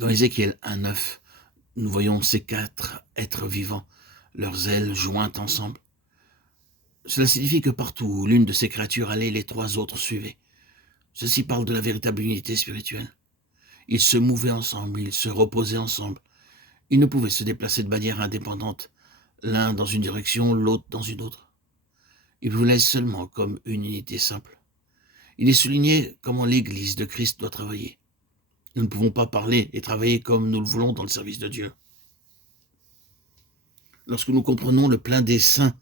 Dans Ézéchiel 1,9, nous voyons ces 4 êtres vivants, leurs ailes jointes ensemble. Cela signifie que partout où l'une de ces créatures allait, les 3 autres suivaient. Ceci parle de la véritable unité spirituelle. Ils se mouvaient ensemble, ils se reposaient ensemble. Ils ne pouvaient se déplacer de manière indépendante, l'un dans une direction, l'autre dans une autre. Ils voulaient seulement comme une unité simple. Il est souligné comment l'Église de Christ doit travailler. Nous ne pouvons pas parler et travailler comme nous le voulons dans le service de Dieu. Lorsque nous comprenons le plein dessein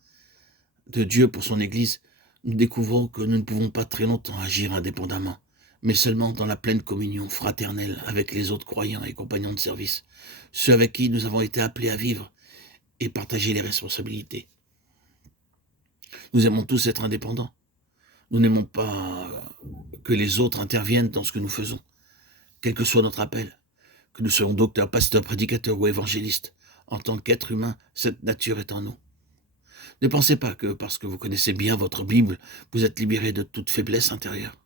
de Dieu pour son Église, nous découvrons que nous ne pouvons pas très longtemps agir indépendamment, mais seulement dans la pleine communion fraternelle avec les autres croyants et compagnons de service, ceux avec qui nous avons été appelés à vivre et partager les responsabilités. Nous aimons tous être indépendants. Nous n'aimons pas que les autres interviennent dans ce que nous faisons, quel que soit notre appel, que nous soyons docteurs, pasteurs, prédicateurs ou évangélistes. En tant qu'être humain, cette nature est en nous. Ne pensez pas que parce que vous connaissez bien votre Bible, vous êtes libérés de toute faiblesse intérieure.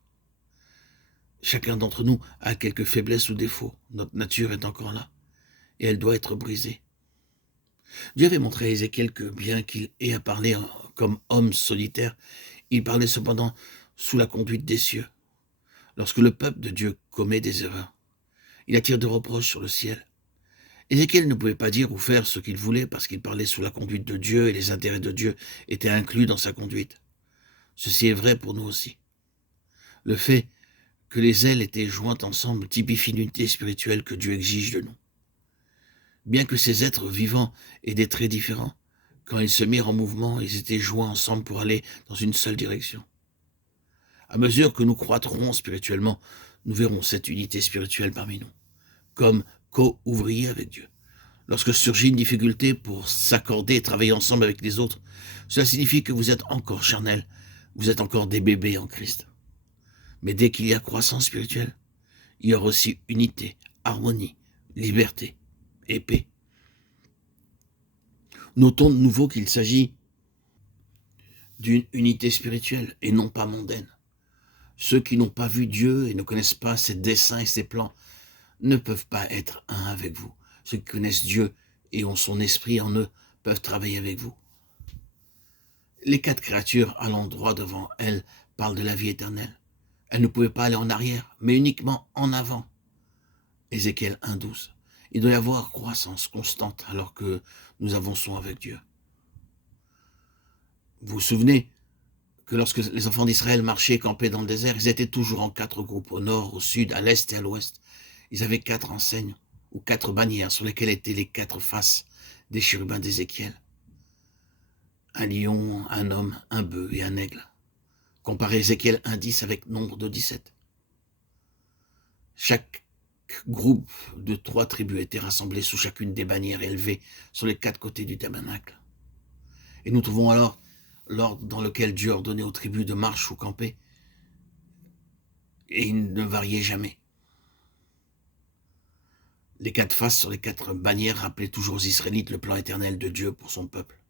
Chacun d'entre nous a quelques faiblesses ou défauts. Notre nature est encore là, et elle doit être brisée. Dieu avait montré à Ézéchiel que bien qu'il ait à parler comme homme solitaire, il parlait cependant sous la conduite des cieux. Lorsque le peuple de Dieu commet des erreurs, il attire de reproches sur le ciel. Ézéchiel ne pouvait pas dire ou faire ce qu'il voulait parce qu'il parlait sous la conduite de Dieu et les intérêts de Dieu étaient inclus dans sa conduite. Ceci est vrai pour nous aussi. Le fait que les ailes étaient jointes ensemble typifie l'unité spirituelle que Dieu exige de nous. Bien que ces êtres vivants aient des traits différents, quand ils se mirent en mouvement, ils étaient joints ensemble pour aller dans une seule direction. À mesure que nous croîtrons spirituellement, nous verrons cette unité spirituelle parmi nous, comme co-ouvriers avec Dieu. Lorsque surgit une difficulté pour s'accorder et travailler ensemble avec les autres, cela signifie que vous êtes encore charnels, vous êtes encore des bébés en Christ. Mais dès qu'il y a croissance spirituelle, il y aura aussi unité, harmonie, liberté et paix. Notons de nouveau qu'il s'agit d'une unité spirituelle et non pas mondaine. Ceux qui n'ont pas vu Dieu et ne connaissent pas ses desseins et ses plans ne peuvent pas être un avec vous. Ceux qui connaissent Dieu et ont son esprit en eux peuvent travailler avec vous. Les 4 créatures allant droit devant elles parlent de la vie éternelle. Elles ne pouvaient pas aller en arrière, mais uniquement en avant. Ézéchiel 1,12. Il doit y avoir croissance constante alors que nous avançons avec Dieu. Vous vous souvenez que lorsque les enfants d'Israël marchaient et campaient dans le désert, ils étaient toujours en 4 groupes, au nord, au sud, à l'est et à l'ouest. Ils avaient 4 enseignes ou 4 bannières sur lesquelles étaient les 4 faces des chérubins d'Ézéchiel. Un lion, un homme, un bœuf et un aigle. Comparez Ézéchiel 1,10 avec Nombre de 17. Chaque groupe de 3 tribus était rassemblé sous chacune des bannières élevées sur les 4 côtés du tabernacle. Et nous trouvons alors l'ordre dans lequel Dieu ordonnait aux tribus de marche ou camper, et il ne variait jamais. Les 4 faces sur les 4 bannières rappelaient toujours aux Israélites le plan éternel de Dieu pour son peuple.